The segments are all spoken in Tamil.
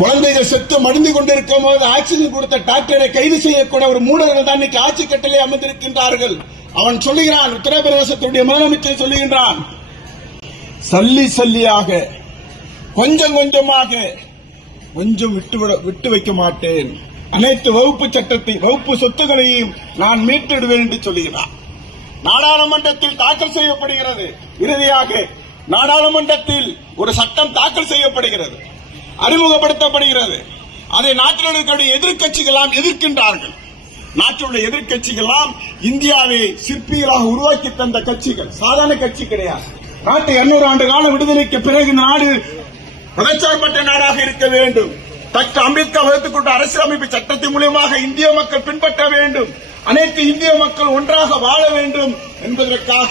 குழந்தைகள் செத்து மடிந்து கொண்டிருக்கும் போது ஆக்சிஜன் கொடுத்த டாக்டரை கைது செய்யக்கூட ஒரு மூடர்கள் தான் இன்னைக்கு ஆட்சி கட்டளை அமர்ந்திருக்கின்றார்கள். அவன் சொல்லுகிறான், உத்தரப்பிரதேசத்துடைய முதலமைச்சர் சொல்லுகின்றான், சல்லி சல்லியாக கொஞ்சம் கொஞ்சமாக கொஞ்சம் விட்டு வைக்க மாட்டேன், அனைத்து வகுப்பு சொத்துக்களையும் நான் மீட்டிடுவேன் என்று சொல்லுகிறார். நாடாளுமன்றத்தில் தாக்கல் செய்யப்படுகிறது. இறுதியாக நாடாளுமன்றத்தில் ஒரு சட்டம் தாக்கல் செய்யப்படுகிறது, அறிமுகப்படுத்தப்படுகிறது. அதை நாட்டில் இருக்கக்கூடிய எதிர்க்கட்சிகள் எதிர்க்கின்றார்கள். நாட்டிலுள்ள எதிர்க்கட்சிகள் இந்தியாவை சிற்பிகளாக உருவாக்கி தந்த கட்சிகள், சாதாரண கட்சி கிடையாது. நாட்டை 200 ஆண்டு கால விடுதலைக்கு பிறகு நாடு மதச்சார்பற்ற நாடாக இருக்க வேண்டும். டாக்டர் அம்பேத்கர் வகுத்துக் கொண்ட அரசியலமைப்பு சட்டத்தின் மூலமாக இந்திய மக்கள் பின்பற்ற வேண்டும், அனைத்து இந்திய மக்கள் ஒன்றாக வாழ வேண்டும் என்பதற்காக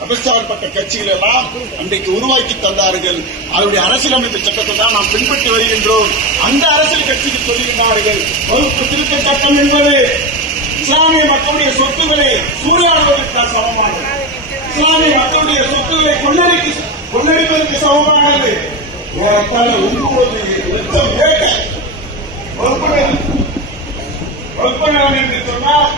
மதச்சார்பற்ற கட்சிகள் எல்லாம் அன்றைக்கு உருவாக்கி தந்தார்கள். அவருடைய அரசியலமைப்பு சட்டத்தை தான் நாம் பின்பற்றி வருகின்றோம். அந்த அரசியல் கட்சிக்கு சொல்லுகின்றார்கள், வகுப்பு திருத்த சட்டம் என்பது இஸ்லாமிய மக்களுடைய சொத்துக்களை சூறையாடுவதற்கு சமமானது, இஸ்லாமிய மக்களுடைய சொத்துக்களை கொள்ளடிப்பதற்கு சமமானது. 9 லட்சம் ஏக்கர் வகுப்பினர் என்று சொன்னால்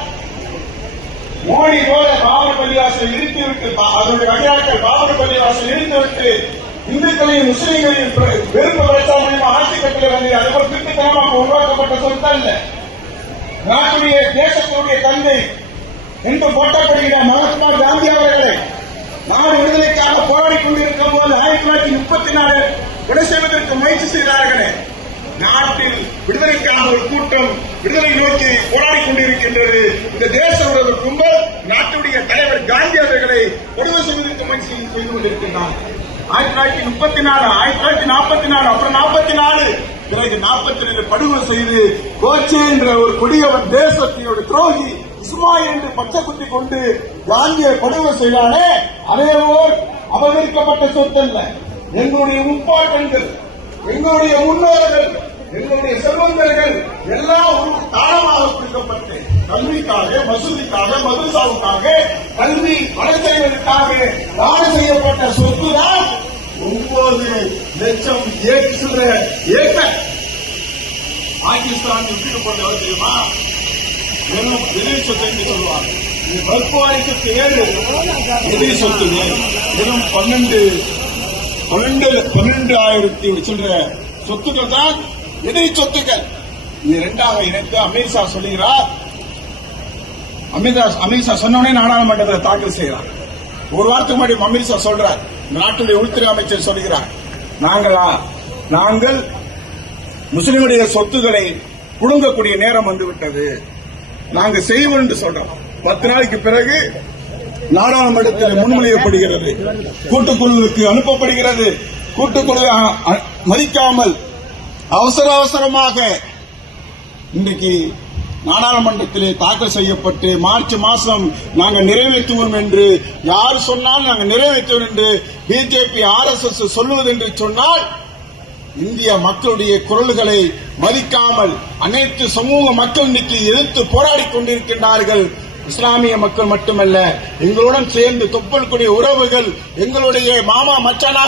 மோடி போல பாபர் பள்ளிவாசல் இடித்துவிட்டு, அதனுடைய வகையாக்கள் பாபர் பள்ளிவாசல் இடித்துவிட்டு இந்துக்களையும் முஸ்லீம்களையும் வெறுப்பு பிரச்சாரம் ஆட்சி கட்டளை வந்து அதுபோல் திட்டத்தனமாக உருவாக்கப்பட்ட சொத்து அல்ல. நாட்டுடைய தேசத்தினுடைய தந்தை என்று போட்டப்படுகிற மகாத்மா காந்தி அவர்களை நாடு விடுதலைக்காக போராடி கொண்டிருக்கும் போது 1934 கொலை செய்வதற்கு முயற்சி செய்தார்களே, நாட்டில் விடுதலைக்கான ஒரு கூட்டம் விடுதலை நோக்கி போராடி கொண்டிருக்கின்றது. இந்த தேச விரோத கும்பல் நாட்டுடைய தலைவர் காந்தி அவர்களை கொடுமை செய்வதற்கு முயற்சி செய்து கொண்டிருக்கின்றார். 1934, 1944, அப்புறம் 44, பிறகு 47 படுகொலை செய்து கோச்சே என்ற ஒரு கொடியவன் தேசத்தினோட துரோகி இஸ்மாயில் என்று பச்சை குத்தி கொண்டு காந்தியை படுகொலை செய்தானே, அதேபோல் அபகரிக்கப்பட்ட சொத்தல்ல. எங்களுடைய முப்பாட்டங்கள், எங்களுடைய முன்னோர்கள், எங்களுடைய செல்வந்தர்கள் எல்லாம் தானமாக கொடுக்கப்பட்டு கல்விக்காக, மசூதிக்காக, மதுசாவுக்காக, கல்வி வளர்ச்செய்வதற்காக தானம் செய்யப்பட்ட சொத்துதான் 9 லட்சம் ஏக்கர். பாகிஸ்தான் விட்டு போட்டவர் தெரியுமா? வெறும் எதிரி சொத்து என்று சொல்லுவாங்க. வகுப்பு வாரி சொத்து 7, எதிரி சொத்து வெறும் 12,000 சொல்ற சொத்துக்கள் தான் எதிரி சொத்துக்கள். இது 2ஆக இணைத்து அமித்ஷா சொல்லுகிறார். அமித்ஷா சொன்னோடனே நாடாளுமன்றத்தில் தாக்கல் செய்கிறார். ஒரு வாரத்துக்கு முன்னாடி அமித்ஷா சொல்றார், நாட்டுடைய உள்துறை அமைச்சர் சொல்கிறார், நாங்கள் முஸ்லிமுடைய சொத்துக்களை புடுங்கக்கூடிய நேரம் வந்துவிட்டது, நாங்கள் செய்வோம் என்று சொல்றோம். 10 நாளைக்கு பிறகு நாடாளுமன்றத்தில் முன்மொழியப்படுகிறது, கூட்டுக்குழுவுக்கு அனுப்பப்படுகிறது. கூட்டுக்குழு மதிக்காமல் அவசரமாக இன்றைக்கு நாடாளுமன்றத்திலே தாக்கல் செய்யப்பட்டு மார்ச் மாதம் நாங்கள் நிறைவேற்றுவோம் என்று யார் சொன்னால் நாங்கள் நிறைவேற்றுவோம் என்று பிஜேபி RSS சொல்லுவது என்று சொன்னால், இந்திய மக்களுடைய குரல்களை மதிக்காமல் அனைத்து சமூக மக்கள் இன்னைக்கு எதிர்த்து போராடி கொண்டிருக்கின்றார்கள். இஸ்லாமிய மக்கள் மட்டுமல்ல, எங்களுடன் சேர்ந்து தொப்பல்குடி உறவுகள், எங்களுடைய மாமா மச்சானா